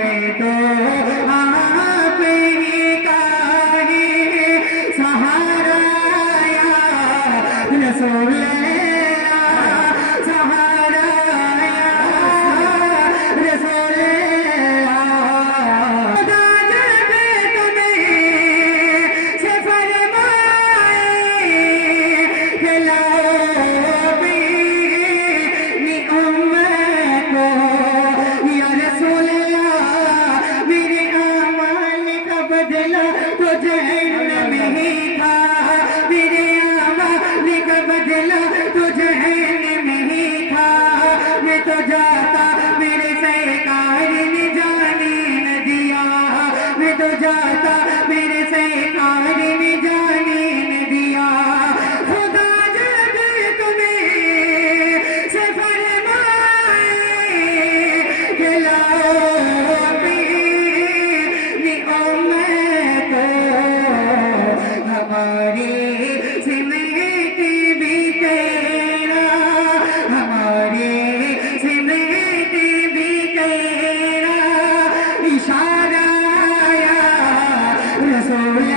हमें तो आप ही का ही सहारा या रसूल अल्लाह, सहारा या रसूल अल्लाह। खुदा जब तुम्हें से फरमाए कि लाओ अपनी उम्मत को या रसूल अल्लाह, मेरे अमाल का बदला तो जहन्नम ही था, मेरे अमाल का बदला तो जहन्नम ही था। मैं तो जाता मेरे सरकार ने जाने न दिया, मैं तो जाता मेरे सरकार ने जाने न दिया। खुदा जब तुम्हें से फरमाए कि लाओ अपनी उम्मत को, हमारी सिमत भी तेरा, हमारी सिमत भी तेरा इशारा या रसूल